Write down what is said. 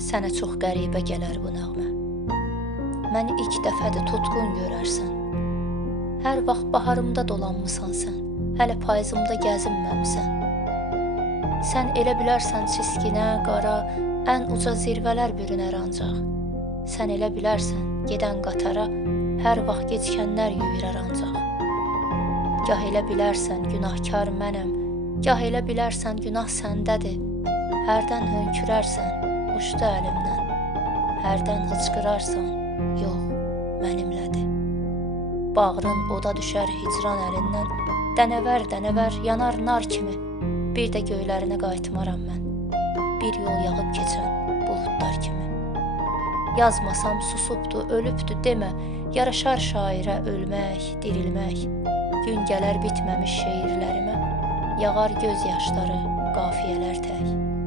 Sənə çox qəribə gələr bu nəğmə. Məni ilk dəfədir tutqun görərsən. Hər vaxt baharımda dolanmısan sən, hələ payızımda gəzinməmisən. Sən elə bilərsən çiskinə, qara, ən uca zirvələr bürünər ancaq. Sən elə bilərsən, gedən qatara, hər vaxt gecikənlər yüyürər ancaq. Gah elə bilərsən, günahkar mənəm, gah elə bilərsən, günah səndədir. Hərdən hönkürərsən, uçdu əlimdən. Hərdən hıçqırarsan, yox, mənimlədir. Bağrın oda düşər hicran əlindən, dənəvər yanar nar kimi. Bir də göylərinə qayıtmaram mən, bir yol yağıb keçən buludlar kimi. Yazmasam susubdu, ölübdü demə, yaraşar şairə ölmək, dirilmək. Gün gələr bitməmiş şeirlərimə, yağar göz yaşları, qafiyələr tək.